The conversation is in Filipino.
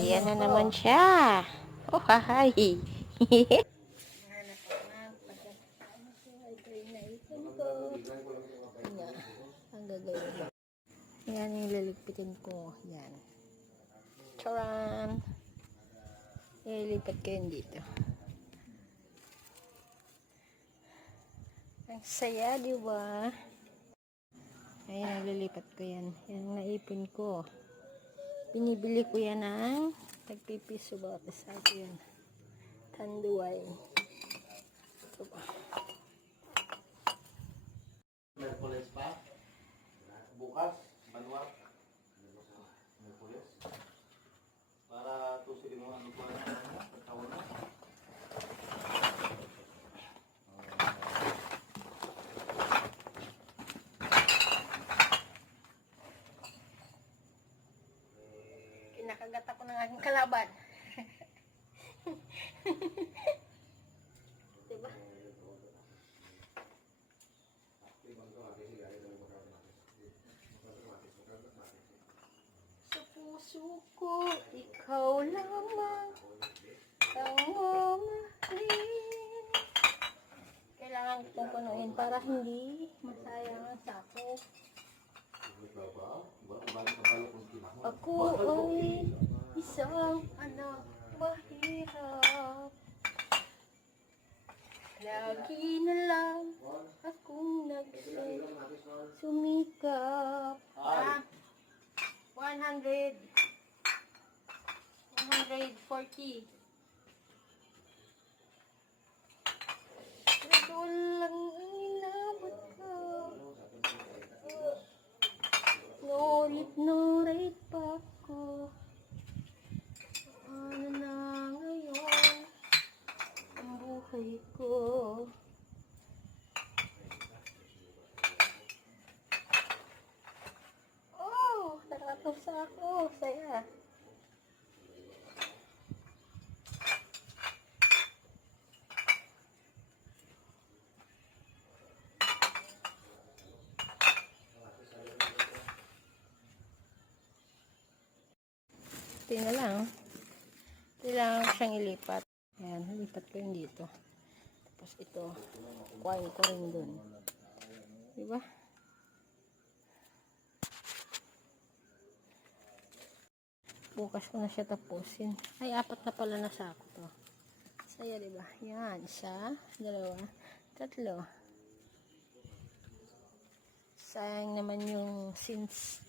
Ayan na naman siya. Oh, hi. Ang gagawin. Yan yung liligpitin ko. Yan. Charan! Ililipat ko yun dito. Ang saya, di ba? Ayan, nililipat ko yan. Yan ang naipin ko. Binibili ko yan ng tagpipiso ba? Kasi ito yan. Tanduay. Ito ba? Merkules pa? Bukas? Manual? Merkules? Para tusilin mo ano po na pagkawan na. Kinakagat ako ng aking kalaban. Diba? Sa puso ko, ikaw lamang ang mamahalin. Kailangan itong punuin para hindi masayang ang sako. Ako ay isang anak mahirap. Lagi na lang akong nagsumikap. 140. Ito lang ang inabot ko. Nulit pa ko. Ano na ngayon ang buhay ko. Oh, nakatusa ako. Saya. Ito na lang. Kailangan ko siyang ilipat. Ayan, ilipat ko yun dito. Tapos ito, kuhain ko rin dun. Diba? Bukas ko na siya tapusin. Ay, 4 na pala na sako to. Saya, diba? Yan, 1, 2, 3. Sayang naman yung since